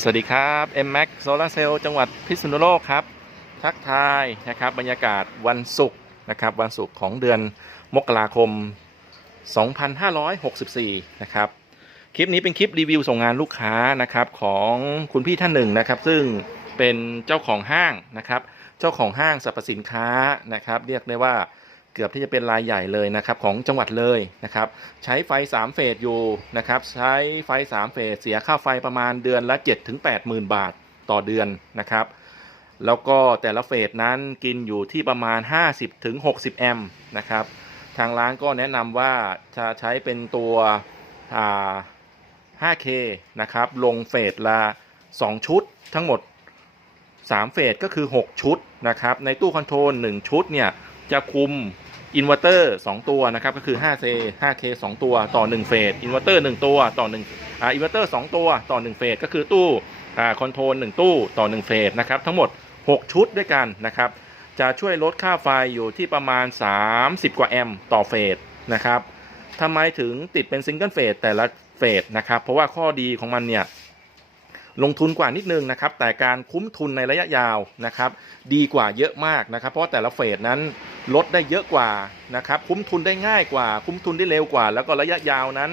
สวัสดีครับ M Max Solar Cell จังหวัดพิษณุโลกครับ ทักทายนะครับบรรยากาศวันศุกร์นะครับวันศุกร์ของเดือนมกราคม 2564 นะครับ คลิปนี้เป็นคลิปรีวิวส่งงานลูกค้านะครับของคุณพี่ท่านหนึ่งนะครับ ซึ่งเป็นเจ้าของห้างนะครับ เจ้าของห้างสรรพสินค้านะครับ เรียกได้ว่า เกือบที่จะเป็นรายใหญ่เลยนะครับของจังหวัดเลยนะครับใช้ไฟ 3 เฟสอยู่นะครับใช้ไฟ 3 เฟสเสียค่าไฟประมาณเดือนละ 7-8ถึง80,000 บาทต่อเดือนนะครับแล้วก็แต่ละเฟสนั้นกินอยู่ที่ประมาณ 50-60ถึง60 แอมป์นะครับทางร้านก็แนะนำว่าจะใช้เป็นตัว 5K นะครับลงเฟสละ 2 ชุดทั้งหมด 3 เฟสก็คือ 6 ชุดนะครับในตู้คอนโทรล 1 ชุดเนี่ย จะคุมอินเวอร์เตอร์2ตัวนะครับก็คือ 5C 5K 2 ตัวต่อ 1 เฟสอินเวอร์เตอร์ 1 ตัวต่อ1อ่าอินเวอร์เตอร์2ตัวต่อ 1 เฟสก็คือตู้อ่าคอนโทรล1ตู้ต่อ 1 เฟสนะครับทั้งหมด 6 ชุดด้วยกันนะครับจะช่วยลดค่าไฟอยู่ที่ประมาณ 30 กว่าแอมป์ต่อเฟสนะครับทำไมถึงติดเป็นซิงเกิลเฟสแต่ละเฟสนะครับเพราะว่าข้อดีของมันเนี่ย ลงทุนกว่านิดนึงนะครับ แต่การคุ้มทุนในระยะยาวนะครับ ดีกว่าเยอะมากนะครับ เพราะแต่ละเฟสนั้นลดได้เยอะกว่านะครับ คุ้มทุนได้ง่ายกว่า คุ้มทุนได้เร็วกว่า แล้วก็ระยะยาวนั้น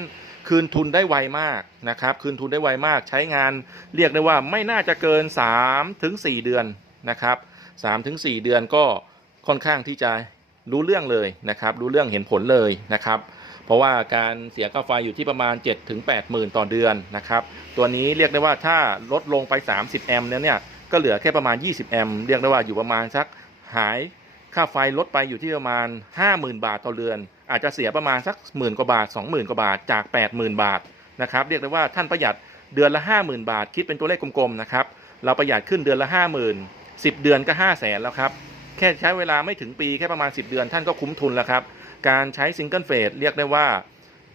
คืนทุนได้ไวมากนะครับ คืนทุนได้ไวมาก ใช้งานเรียกได้ว่าไม่น่าจะเกิน3ถึง4เดือนนะครับ3ถึง4เดือนก็ค่อนข้างที่จะรู้เรื่องเลยนะครับ รู้เรื่องเห็นผลเลยนะครับ เพราะว่าการเสียค่าไฟอยู่ที่ประมาณ7ถึง8หมื่นต่อเดือนนะครับตัวนี้เรียกได้ว่าถ้าลดลงไป 30 แอมป์เนี่ยเนี่ยก็เหลือแค่ประมาณ 20 แอมป์เรียกได้ว่าอยู่ประมาณสักหายค่าไฟลดไปอยู่ที่ประมาณ 50,000 บาทต่อเดือน อาจจะเสียประมาณสักหมื่นกว่าบาท 20,000 กว่าบาทจาก 80,000 บาทนะครับเรียกได้ว่าท่านประหยัดเดือนละ 50,000 บาท คิดเป็นตัวเลขกลมๆนะครับเราประหยัดขึ้นเดือนละ 50,000 10 เดือนก็ 5 0 0แสนแล้วครับแค่ใช้เวลาไม่ถึงปีแค่ประมาณ 10 เดือนท่านก็คุ้มทุนแล้วครับ การใช้ซิงเกิลเฟสเรียกได้ว่า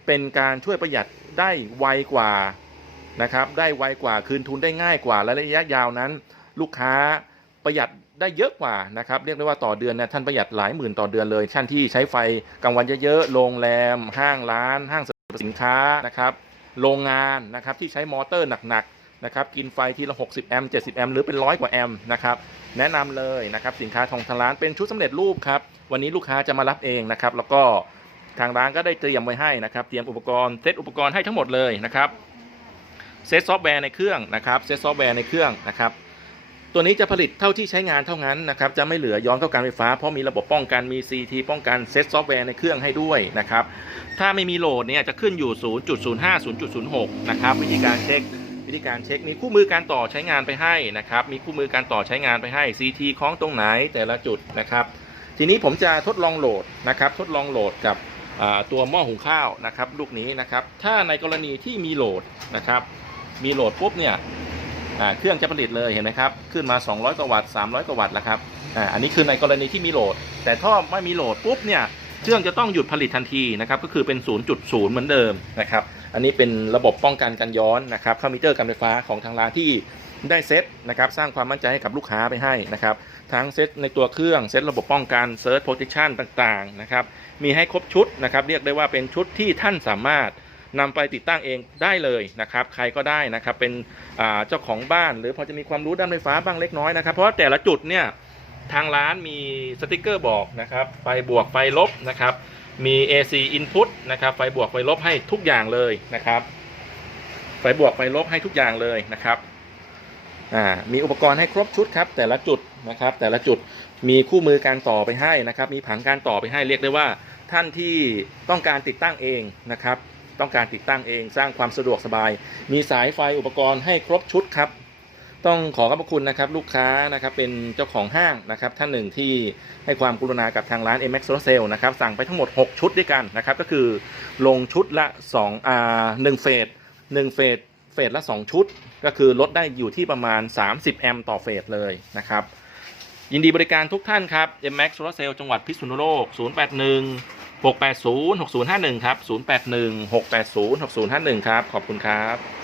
เป็นการช่วยประหยัดได้ไวกว่านะครับได้ไวกว่าคืนทุนได้ง่ายกว่าและระยะยาวนั้น ลูกค้าประหยัดได้เยอะกว่านะครับเรียกได้ว่าต่อเดือนนี่ยท่านประหยัดหลายหมื่นต่อเดือนเลยท่านที่ใช้ไฟกลางวันเยอะๆโรงแรม ห้างร้าน ห้างสรรพสินค้านะครับโรงงานนะครับที่ใช้มอเตอร์หนักๆ นะครับกินไฟทีละ 60 แอมป์70 แอมป์หรือเป็นร้อยกว่าแอมป์นะครับแนะนำเลยนะครับสินค้าทองทางร้านเป็นชุดสำเร็จรูปครับวันนี้ลูกค้าจะมารับเองนะครับแล้วก็ทางร้านก็ได้เตรียมไว้ให้นะครับเตรียมอุปกรณ์เซตอุปกรณ์ให้ทั้งหมดเลยนะครับเซตซอฟต์แวร์ในเครื่องนะครับเซตซอฟต์แวร์ในเครื่องนะครับตัวนี้จะผลิตเท่าที่ใช้งานเท่านั้นนะครับจะไม่เหลือย้อนเข้าการไฟฟ้า เพราะมีระบบป้องกันมี CT ป้องกันเซตซอฟต์แวร์ในเครื่องให้ด้วยนะครับถ้าไม่มีโหลดเนี่ยจะขึ้นอยู่ 0.05 0.06 นะครับวิธีการเช็ค วิธีการเช็คมีคู่มือการต่อใช้งานไปให้นะครับ มีคู่มือการต่อใช้งานไปให้ CT คล้องตรงไหนแต่ละจุดนะครับ ทีนี้ผมจะทดลองโหลดนะครับ ทดลองโหลดกับตัวหม้อหุงข้าวนะครับ ลูกนี้นะครับ ถ้าในกรณีที่มีโหลดนะครับ มีโหลดปุ๊บเนี่ยเครื่องจะผลิตเลยเห็นไหมครับ ขึ้นมา 200กว่าวัตต์300กว่าวัตต์แล้วครับออันนี้คือในกรณีที่มีโหลด แต่ถ้าไม่มีโหลดปุ๊บเนี่ย เครื่องจะต้องหยุดผลิตทันทีนะครับก็คือเป็น 0.0 เหมือนเดิมนะครับอันนี้เป็นระบบป้องกันการย้อนนะครับเข้ามิเตอร์การไฟฟ้าของทางร้านที่ได้เซตนะครับสร้างความมั่นใจให้กับลูกค้าไปให้นะครับทั้งเซตในตัวเครื่องเซตระบบป้องกันเซิร์ชโปรเทคชันต่างๆนะครับมีให้ครบชุดนะครับเรียกได้ว่าเป็นชุดที่ท่านสามารถนำไปติดตั้งเองได้เลยนะครับ ใครก็ได้นะครับเป็นเจ้าของบ้าน หรือพอจะมีความรู้ด้านไฟฟ้าบ้างเล็กน้อยนะครับ เพราะแต่ละจุดเนี่ย ทางร้านมีสติกเกอร์บอกนะครับ ไฟบวกไฟลบนะครับ มี AC input นะครับ ไฟบวกไฟลบให้ทุกอย่างเลยนะครับ ไฟบวกไฟลบให้ทุกอย่างเลยนะครับ อ่า มีอุปกรณ์ให้ครบชุดครับ แต่ละจุดนะครับ แต่ละจุดมีคู่มือการต่อไปให้นะครับ มีผังการต่อไปให้เรียกได้ว่า ท่านที่ต้องการติดตั้งเองนะครับ ต้องการติดตั้งเองสร้างความสะดวกสบาย มีสายไฟอุปกรณ์ให้ครบชุดครับ ต้องขอขอบพระคุณนะครับลูกค้านะครับเป็นเจ้าของห้างนะครับท่านหนึ่งที่ให้ความกรุณากับทางร้าน MX Solar Cell นะครับสั่งไปทั้งหมด 6 ชุดด้วยกันนะครับก็คือลงชุดละ2อ่า1เฟส1เฟสเฟสละ 2 ชุด ก็คือลดได้อยู่ที่ประมาณ 30 แอมป์ต่อเฟสเลยนะครับยินดีบริการทุกท่านครับ MX Solar Cell จังหวัดพิษณุโลก 081 680 6051 ครับ 081 680 6051 ครับ ขอบคุณครับ